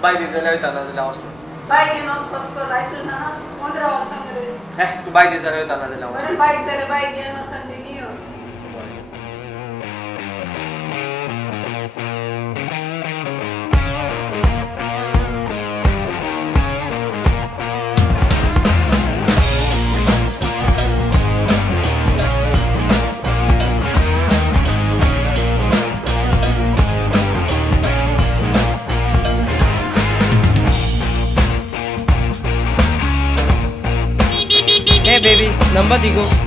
baik di sana tanah di lawas. Baik yang nos pot ko laisun na mondra osam le. Tu baik di sana tanah di lawas. Baik jare baik yang nos sandiniyo. Hey baby, number दिगो।